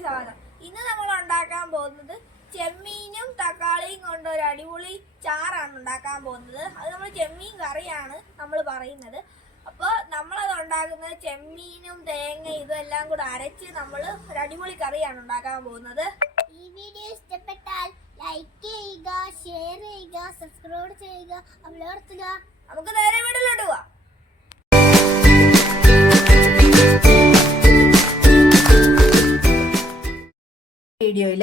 വീഡിയോയിലേക്ക് സ്വാഗതം. ഇന്ന് നമ്മൾ ഉണ്ടാക്കാൻ പോകുന്നത് ചെമ്മീനും തക്കാളിയും കൊണ്ട് ഒരു അടിപൊളി ചാറാണ് ഉണ്ടാക്കാൻ പോകുന്നത്. അത് നമ്മൾ ചെമ്മീൻ കറിയാണ് നമ്മൾ പറയുന്നത്. അപ്പോൾ നമ്മളത് ഉണ്ടാക്കുന്നത് ചെമ്മീനും തേങ്ങ ഇതെല്ലാം കൂടെ അരച്ച് നമ്മൾ ഒരു അടിപൊളി കറിയാണ് ഉണ്ടാക്കാൻ പോകുന്നത്. ഈ വീഡിയോ ഇഷ്ടപ്പെട്ടാൽ ലൈക്ക് ചെയ്യുക, ഷെയർ ചെയ്യുക, സബ്സ്ക്രൈബ് ചെയ്യുക, അപ്ലോഡ്. നമുക്ക് നേരെ വീട്ടിലോട്ട് പോവാം. വീഡിയോയിൽ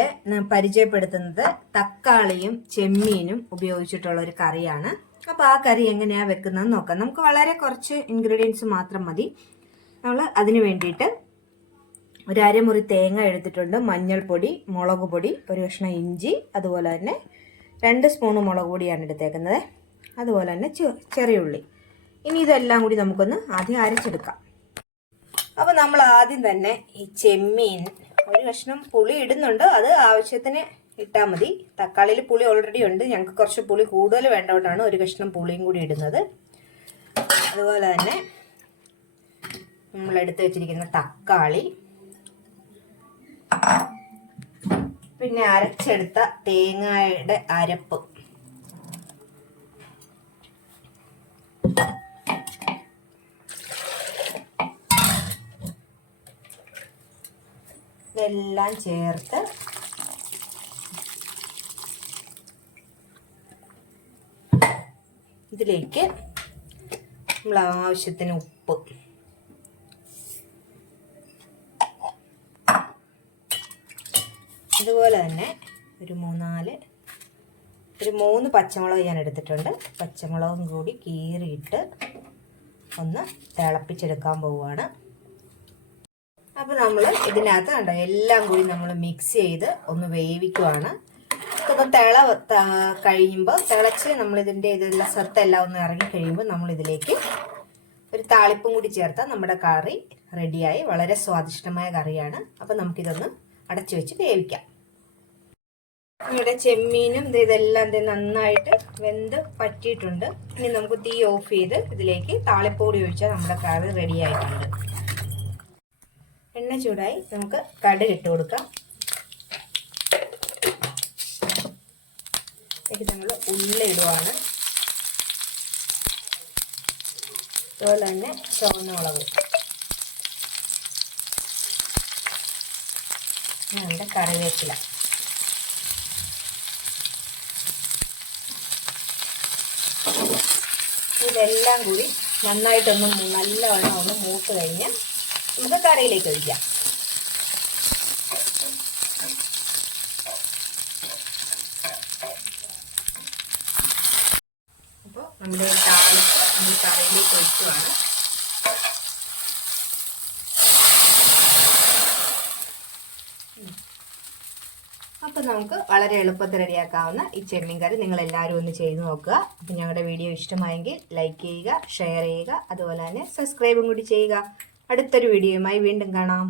പരിചയപ്പെടുത്തുന്നത് തക്കാളിയും ചെമ്മീനും ഉപയോഗിച്ചിട്ടുള്ള ഒരു കറിയാണ്. അപ്പോൾ ആ കറി എങ്ങനെയാണ് വെക്കുന്നതെന്ന് നോക്കാം. നമുക്ക് വളരെ കുറച്ച് ഇൻഗ്രീഡിയൻസ് മാത്രം മതി. നമ്മൾ അതിന് വേണ്ടിയിട്ട് ഒരു അരമുറി തേങ്ങ എടുത്തിട്ടുണ്ട്, മഞ്ഞൾപ്പൊടി, മുളക് പൊടി, ഒരു കഷ്ണം ഇഞ്ചി, അതുപോലെ തന്നെ 2 സ്പൂൺ മുളക് പൊടിയാണ് എടുത്തേക്കുന്നത്, അതുപോലെ തന്നെ ചെറിയുള്ളി. ഇനി ഇതെല്ലാം കൂടി നമുക്കൊന്ന് ആദ്യം അരച്ചെടുക്കാം. അപ്പോൾ നമ്മൾ ആദ്യം തന്നെ ഈ ചെമ്മീൻ ഒരു കഷ്ണം പുളി ഇടുന്നുണ്ട്, അത് ആവശ്യത്തിന് ഇട്ടാൽ മതി. തക്കാളിയിൽ പുളി ഓൾറെഡി ഉണ്ട്, ഞങ്ങൾക്ക് കുറച്ച് പുളി കൂടുതൽ വേണ്ടതുകൊണ്ടാണ് ഒരു കഷ്ണം പുളിയും കൂടി ഇടുന്നത്. അതുപോലെ തന്നെ നമ്മൾ എടുത്ത് വെച്ചിരിക്കുന്ന തക്കാളി, പിന്നെ അരച്ചെടുത്ത തേങ്ങയുടെ അരപ്പ്, ഇതെല്ലാം ചേർത്ത് ഇതിലേക്ക് നമ്മൾ ആവശ്യത്തിന് ഉപ്പ്, അതുപോലെ തന്നെ ഒരു 3 പച്ചമുളക് ഞാൻ എടുത്തിട്ടുണ്ട്. പച്ചമുളകും കൂടി കീറിയിട്ട് ഒന്ന് തിളപ്പിച്ചെടുക്കാൻ പോവുകയാണ്. അപ്പോൾ നമ്മൾ ഇതിനകത്ത് കണ്ടോ എല്ലാം കൂടി നമ്മൾ മിക്സ് ചെയ്ത് ഒന്ന് വേവിക്കുവാണ്. ഇപ്പം കഴിയുമ്പോൾ തിളച്ച് നമ്മളിതിൻ്റെ ഇതെല്ലാം സത്തെല്ലാം ഒന്ന് ഇറങ്ങി കഴിയുമ്പോൾ നമ്മളിതിലേക്ക് ഒരു താളിപ്പും കൂടി ചേർത്താൽ നമ്മുടെ കറി റെഡിയായി. വളരെ സ്വാദിഷ്ടമായ കറിയാണ്. അപ്പം നമുക്കിതൊന്ന് അടച്ചു വെച്ച് വേവിക്കാം. ഇവിടെ ചെമ്മീനും ഇതെല്ലാം നന്നായിട്ട് വെന്ത് പറ്റിയിട്ടുണ്ട്. ഇനി നമുക്ക് തീ ഓഫ് ചെയ്ത് ഇതിലേക്ക് താളിപ്പ് കൂടി ഒഴിച്ചാൽ നമ്മുടെ കറി റെഡിയായിട്ടുണ്ട്. എണ്ണ ചൂടായി, നമുക്ക് കടുക് ഇട്ട് കൊടുക്കാം. ഇതിലേക്ക് നമ്മൾ ഉള്ളി ഇടുവാണ്, അതുപോലെ തന്നെ ചുവന്ന മുളക്, നമ്മുടെ കറിവേപ്പില, ഇതെല്ലാം കൂടി നന്നായിട്ടൊന്ന് നല്ലവണ്ണം ഒന്ന് മൂത്ത് കഴിഞ്ഞ് നമുക്ക് കറിയിലേക്ക് ഒഴിക്കാം. അപ്പോൾ നമ്മുടെ താളിപ്പ് നമ്മൾ കറിയിലേക്ക് ഒഴിക്കുവാണ്. അപ്പോൾ നമുക്ക് വളരെ എളുപ്പത്തിൽ റെഡിയാക്കാവുന്ന ഈ ചെമ്മീൻ കറി നിങ്ങൾ എല്ലാവരും ഒന്ന് ചെയ്ത് നോക്കുക. അപ്പോൾ ഞങ്ങളുടെ വീഡിയോ ഇഷ്ടമായെങ്കിൽ ലൈക്ക് ചെയ്യുക, ഷെയർ ചെയ്യുക, അതുപോലെ തന്നെ സബ്സ്ക്രൈബും കൂടി ചെയ്യുക. അടുത്തൊരു വീഡിയോയുമായി വീണ്ടും കാണാം.